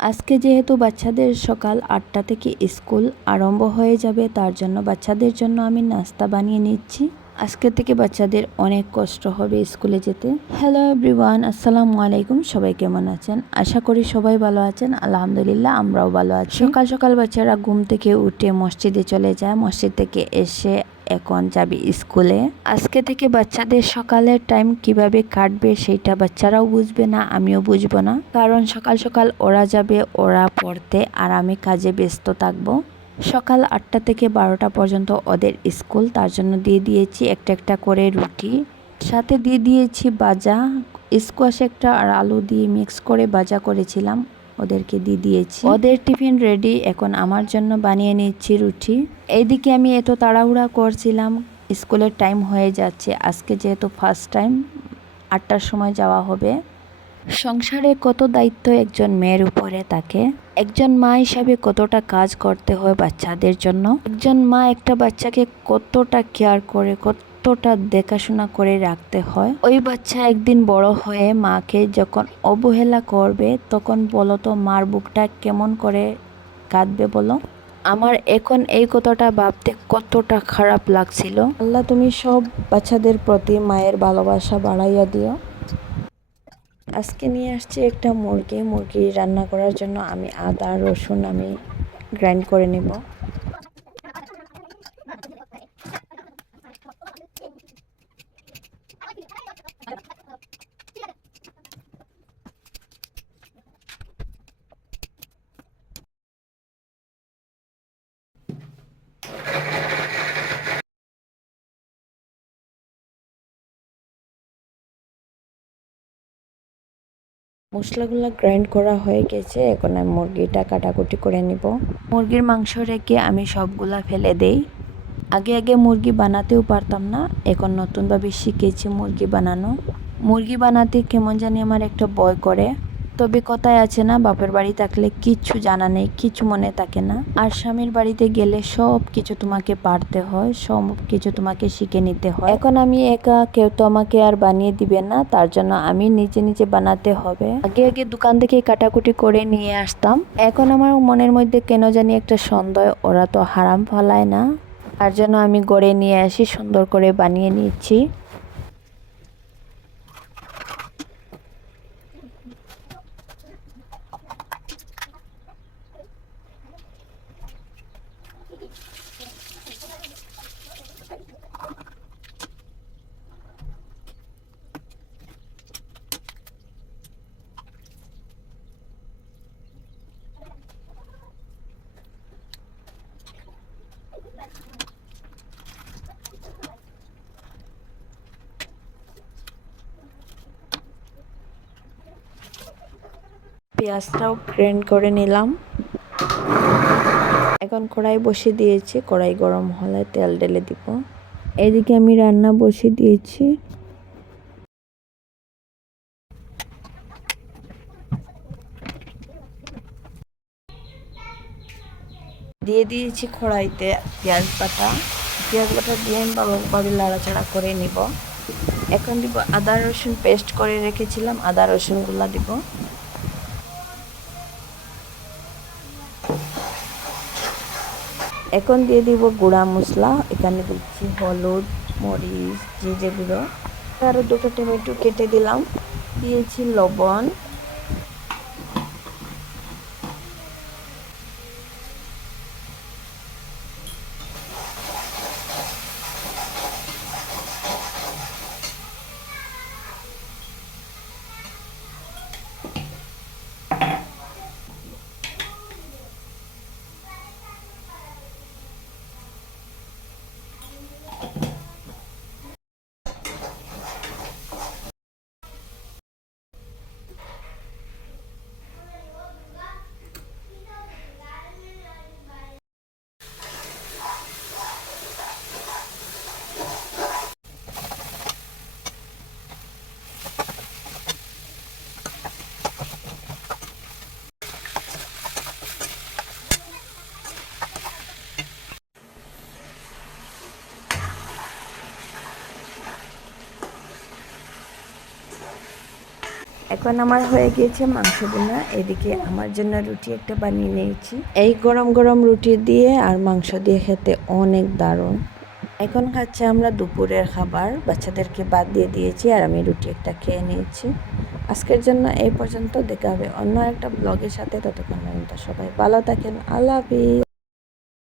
আজকে যেহেতু বাচ্চাদের সকাল আটটা থেকে স্কুল আরম্ভ হয়ে যাবে, তার জন্য বাচ্চাদের জন্য আমি নাস্তা বানিয়ে নিচ্ছি। আজকে থেকে বাচ্চাদের অনেক কষ্ট হবে স্কুলে যেতে। হ্যালো এভরিওয়ান আসসালামু আলাইকুম। সবাই কেমন আছেন? আশা করি সবাই ভালো আছেন। আলহামদুলিল্লাহ, আমরাও ভালো আছি। সকাল সকাল বাচ্চারা ঘুম থেকে উঠে মসজিদে চলে যায়। মসজিদ থেকে এসে এখন যাবে স্কুলে। আজকে থেকে বাচ্চাদের সকালের টাইম কীভাবে কাটবে সেটা বাচ্চারাও বুঝবে না, আমিও বুঝব না। কারণ সকাল সকাল ওরা যাবে, ওরা পড়তে, আর আমি কাজে ব্যস্ত থাকব। সকাল আটটা থেকে বারোটা পর্যন্ত ওদের স্কুল। তার জন্য দিয়ে দিয়েছি একটা একটা করে রুটি। সাথে দিয়ে দিয়েছি বাজা, স্কোয়াশ একটা আর আলু দিয়ে মিক্স করে বাজা করেছিলাম। ওদেরকে দিয়ে দিয়েছি। ওদের টিফিন রেডি, এখন আমার জন্য বানিয়ে নিচ্ছি রুটি। এইদিকে আমি এত তাড়াহুড়া করছিলাম, স্কুলের টাইম হয়ে যাচ্ছে। আজকে যেহেতু ফার্স্ট টাইম, আটটার সময় যাওয়া হবে। সংসারে কত দায়িত্ব একজন মেয়ের উপরে থাকে? একজন মা হিসাবে কতটা কাজ করতে হয় বাচ্চাদের জন্য? একজন মা একটা বাচ্চাকে কতটা কেয়ার করে, কতটা দেখাশোনা করে রাখতে হয়? ওই বাচ্চা একদিন বড় হয়ে মাকে যখন অবহেলা করবে, তখন বলো তো মার বুকটা কেমন করে কাঁদবে বলো? আমার এখন এই কথাটা ভাবতে কতটা খারাপ লাগছিল। আল্লাহ তুমি সব বাচ্চাদের প্রতি মায়ের ভালোবাসা বাড়াইয়া দিও। আজকে নিয়ে আসছি একটা মুরগি। মুরগি রান্না করার জন্য আমি আদা, রসুন আমি গ্রাইন্ড করে নেব। মশলাগুলো গ্রাইন্ড করা হয়ে গেছে, এখন আমি মুরগিটা কাটাকুটি করে নিব। মুরগির মাংস রেখে আমি সবগুলা ফেলে দেই। আগে আগে মুরগি বানাতেও পারতাম না, এখন নতুনভাবে শিখেছি মুরগি বানানো। মুরগি বানাতে কেমন জানি আমার একটা বয় করে। তবে কথায় আছে না, বাপের বাড়ি থাকলে কিচ্ছু জানা নেই কিছু মনে থাকে না। আর স্বামীর বাড়িতে গেলে সব কিছু তোমাকে পারতে হয়, সব কিছু তোমাকে শিখে নিতে হয়। এখন আমি একা, কেউ তো আমাকে আর বানিয়ে দিবে না, তার জন্য আমি নিজে নিজে বানাতে হবে। আগে আগে দোকান থেকে কাটাকুটি করে নিয়ে আসতাম। এখন আমার মনের মধ্যে কেন জানি একটা সন্দেহ, ওরা তো হারাম ফলায় না। তার জন্য আমি গড়ে নিয়ে আসি, সুন্দর করে বানিয়ে নিচ্ছি। পেঁয়াজটাও গ্রেন্ড করে নিলাম। এখন কড়াই বসিয়ে দিয়েছি, কড়াই গরম হলে তেল ঢেলে দিব। এদিকে আমি রান্না বসিয়ে দিয়েছি। দিয়ে দিয়েছি কড়াইতে পেঁয়াজ বাটা। পেঁয়াজ বাটা দিয়ে আমি ভালোভাবে লাড়াচাড়া করে নিব। এখন দিব আদা রসুন পেস্ট করে রেখেছিলাম, আদা রসুনগুলা দিব। এখন দিয়ে দিব গুঁড়া মশলা। এখানে দিচ্ছি হলুদ, মরিচ, জিরে গুঁড়ো। আরও দুটো টমেটো কেটে দিলাম। দিয়েছি লবণ। এখন আমার হয়ে গিয়েছে মাংস বোনা। এদিকে আমার জন্য রুটি একটা বানিয়ে নিয়েছি। এই গরম গরম রুটি দিয়ে আর মাংস দিয়ে খেতে অনেক দারুণ। এখন খাচ্ছে আমরা দুপুরের খাবার। বাচ্চাদেরকে বাদ দিয়ে দিয়েছি আর আমি রুটি একটা খেয়ে নিয়েছি। আজকের জন্য এই পর্যন্ত। দেখা হবে অন্য একটা ব্লগের সাথে। ততক্ষণ পর্যন্ত সবাই ভালো থাকেন। আল্লাহ হাফিজ।